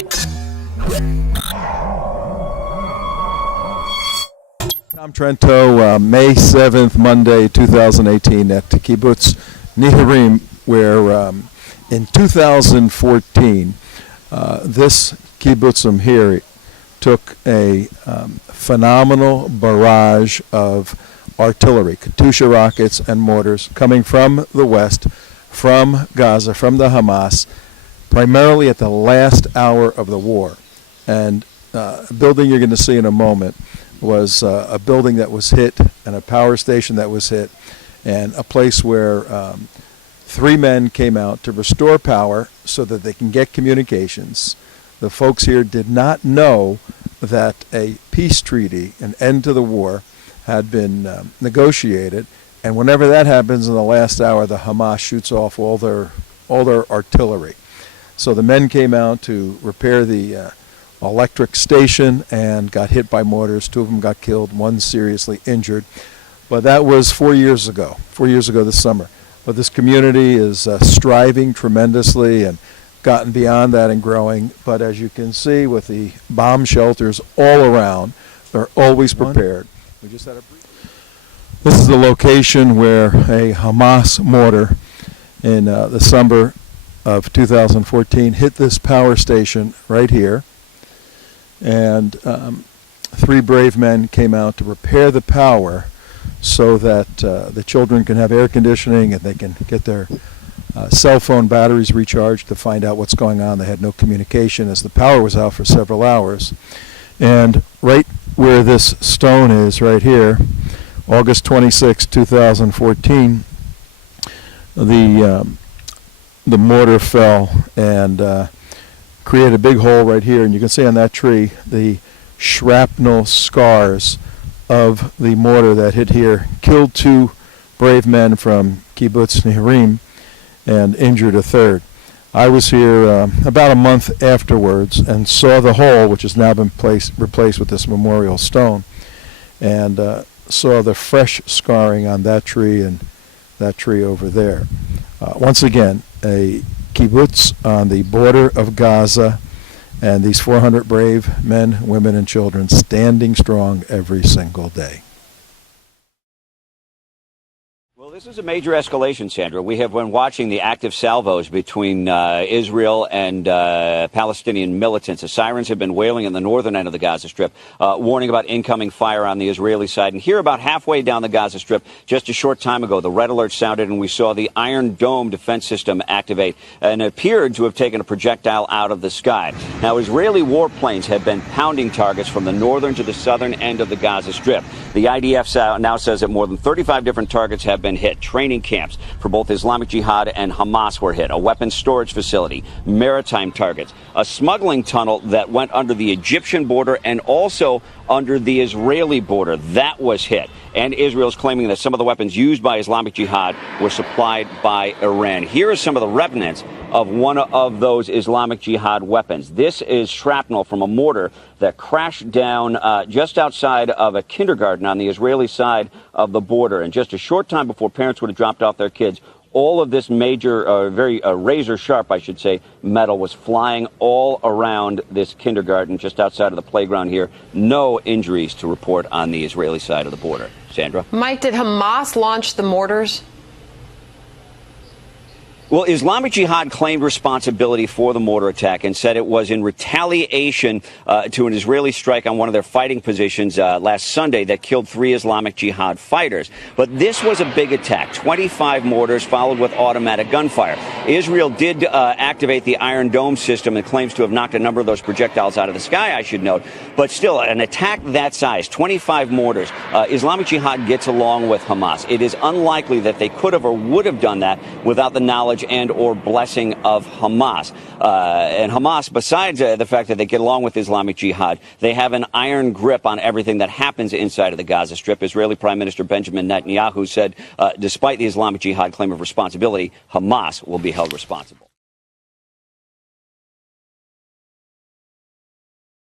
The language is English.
I'm Trento, May 7th, Monday, 2018, at Kibbutz Nirim, where in 2014, this kibbutzim here took a phenomenal barrage of artillery, Katyusha rockets and mortars coming from the west, from Gaza, from the Hamas, primarily at the last hour of the war. And a building you're going to see in a moment was a building that was hit and a power station that was hit, and a place where 3 men came out to restore power so that they can get communications. The folks here did not know that a peace treaty, an end to the war, had been negotiated, and whenever that happens in the last hour, the Hamas shoots off all their artillery. So the men came out to repair the electric station and got hit by mortars. 2 of them got killed, 1 seriously injured. But that was 4 years ago this summer. But this community is striving tremendously and gotten beyond that and growing. But as you can see, with the bomb shelters all around, they're always prepared. We just had a brief. This is the location where a Hamas mortar in the summer of 2014 hit this power station right here. And 3 brave men came out to repair the power so that the children can have air conditioning and they can get their cell phone batteries recharged to find out what's going on. They had no communication as the power was out for several hours. And right where this stone is, right here, August 26, 2014, the mortar fell and created a big hole right here, and you can see on that tree the shrapnel scars of the mortar that hit here, killed 2 brave men from Kibbutz Nirim and injured a 3rd. I was here about a month afterwards and saw the hole, which has now been replaced with this memorial stone, and saw the fresh scarring on that tree and that tree over there. Once again, a kibbutz on the border of Gaza, and these 400 brave men, women, and children standing strong every single day. Well, this is a major escalation, Sandra. We have been watching the active salvos between Israel and Palestinian militants. The sirens have been wailing in the northern end of the Gaza Strip, warning about incoming fire on the Israeli side. And here, about halfway down the Gaza Strip, just a short time ago, the red alert sounded, and we saw the Iron Dome defense system activate, and it appeared to have taken a projectile out of the sky. Now, Israeli warplanes have been pounding targets from the northern to the southern end of the Gaza Strip. The IDF now says that more than 35 different targets have been hit. Training camps for both Islamic Jihad and Hamas were hit. A weapons storage facility, maritime targets, a smuggling tunnel that went under the Egyptian border and also under the Israeli border. That was hit. And Israel's claiming that some of the weapons used by Islamic Jihad were supplied by Iran. Here are some of the remnants of one of those Islamic Jihad weapons. This is shrapnel from a mortar that crashed down just outside of a kindergarten on the Israeli side of the border. And just a short time before parents would have dropped off their kids, all of this major, very razor sharp, I should say, metal was flying all around this kindergarten just outside of the playground here. No injuries to report on the Israeli side of the border. Sandra? Mike, did Hamas launch the mortars? Well, Islamic Jihad claimed responsibility for the mortar attack and said it was in retaliation to an Israeli strike on one of their fighting positions last Sunday that killed 3 Islamic Jihad fighters. But this was a big attack, 25 mortars followed with automatic gunfire. Israel did activate the Iron Dome system and claims to have knocked a number of those projectiles out of the sky, I should note. But still, an attack that size, 25 mortars, Islamic Jihad gets along with Hamas. It is unlikely that they could have or would have done that without the knowledge and or blessing of Hamas. And Hamas, besides the fact that they get along with Islamic Jihad, they have an iron grip on everything that happens inside of the Gaza Strip. Israeli Prime Minister Benjamin Netanyahu said, despite the Islamic Jihad claim of responsibility, Hamas will be held responsible.